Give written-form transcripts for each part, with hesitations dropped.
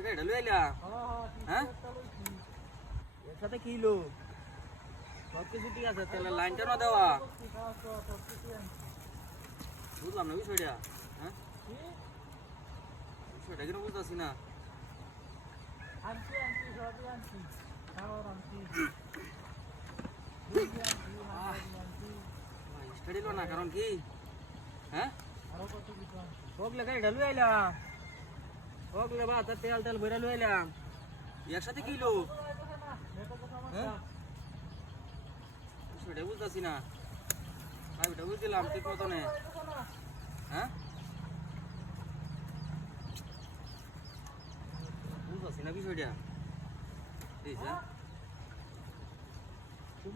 হকলে গাড়ি ঢালু আইলা হ্যাঁ একসাথে কিলো সব কিছু ঠিক আছে তাহলে লাইনটা না দেওয়া বুঝলাম না বিষয়টা হ্যাঁ বিষয়টা কেন বুঝতেছি না স্টাডিল না কারণ কি হ্যাঁ হকলে গাড়ি ঢালু আইলা হকলে বা তেল তেল ভরে লইলাম একসাথে কিলো হ্যাঁ সেটা বুঝতেছি না ওটা বুঝলাম ঠিক মতো নে হ্যাঁ বুঝতেছি না বিষয়টা দিয়েছে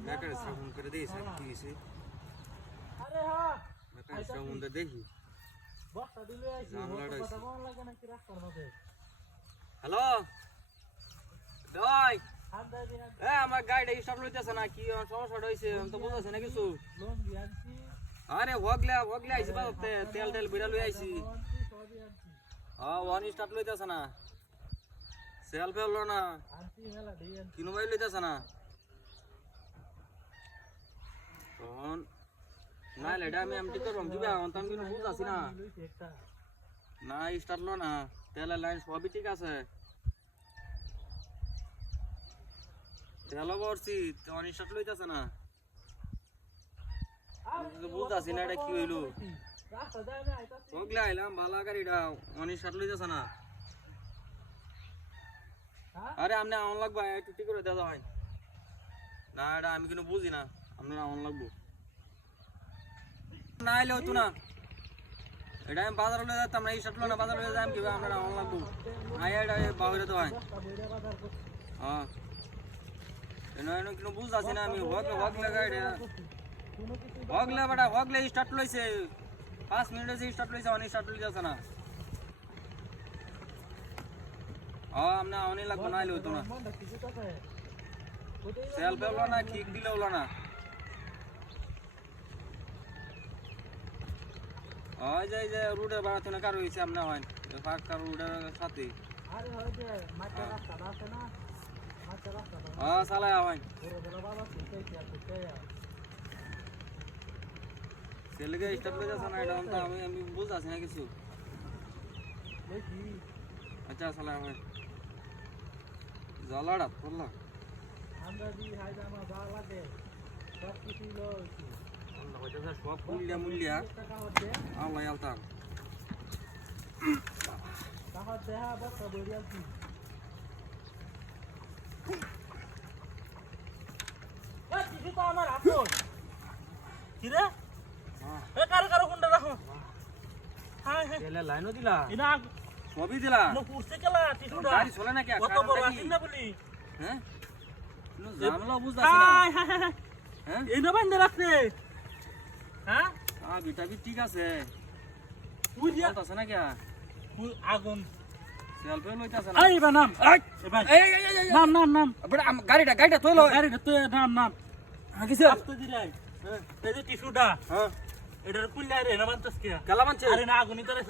ব্যাটারি শ্রাবণ করে দিয়েছে কি দিয়েছে ব্যাটারি শ্রাবণ দেখি হ্যালো ভাই আমার গাড়িটা স্টার্ট লইতেছে না কি সমস্যাটা হয়েছে তো বুঝতেছে না কিছু আরে হগলে আইছি বাজাতে তেল তেল বিড়া লই আইছি ওয়ান স্টার্ট লইতেছে না সেল ফেললো না কিনো ভাই লইতেছে না তখন না লেডা আমি এমটি করবাম দিবা অন্তম কিন্তু বুঝতাছি না না স্টার্ট লো না তেলের লাইন সবই ঠিক আছে তেলও ভরছি তখন স্টার্ট লইতেছে না বুঝতাছি না এটা কি হইলো ওগলে আইলাম ভালো গাড়িটা অন স্টার্ট লইতেছে না আরে আপনি আউন লাগবে একটু ঠিক করে দেওয়া হয় না এটা আমি কিন্তু বুঝি না আপনার আউন লাগবো না আইলে হতো না এটা আমি বাজার হলে যেতাম না স্টার্ট লো না বাজার হলে যাই কিভাবে আপনার আউন লাগবো আইয়া এটা বাহিরে তো হয় হ্যাঁ কিন্তু বুঝতেছি না আমি হগলে গাড়ি হগলে বেটা হগলে স্টার্ট লইছে 5 মিনিটে যে স্টার্ট লইছে অনেক স্টার্ট লইছে না আমনা অনেক লাগবে না আইলে হতো না সেল পেলো না ঠিক দিলে হলো না ওই যে রুটে বাড়াতে না কার হইছে আমনা হয় ফাঁকা রুটের সাথে আরে হয় যে মাঠে রাস্তা আছে না চালায় আওয়াই ছেলেকে স্টার্ট লই যাচ্ছে না এটা তো আমি বুঝাছি না কিছু আচ্ছা চালায় আওয়াই জ্বালাড়া পড়লা আমরা দি হাইজামা যা লাগে সব কিছু লইছি আল্লাহ হইছে সব মূল্যা আল্লাহ আলতাম তাহা দেহা বড় বড়িয়াছি আমার আপন কি রে এ কারো কারো কোনটা রাখো হ্যাঁ হ্যাঁ এলা লাইনও দিলা ইনা সবই দিলা নো পুরছে কেলা টিসুটা গাড়ি চলে না কি কত বড় আসিন না বলি হ্যাঁ নো জামলা বুঝতাছি না হ্যাঁ এই না বান্দা রাখছে হ্যাঁ বিটা বি ঠিক আছে তুই দিয়া আছে না কি আগুন সেলফে লইতাছে না এই বানাম এই ভাই এই নাম বড় গাড়িটা তোইলো গাড়িটা তো নাম হাগিছে আস্তে দিলাই এই যে টিস্যুটা হ্যাঁ এটার কুল্লাই রে না বানতাস কি কালা বানছে আরে না আগুনি তোরে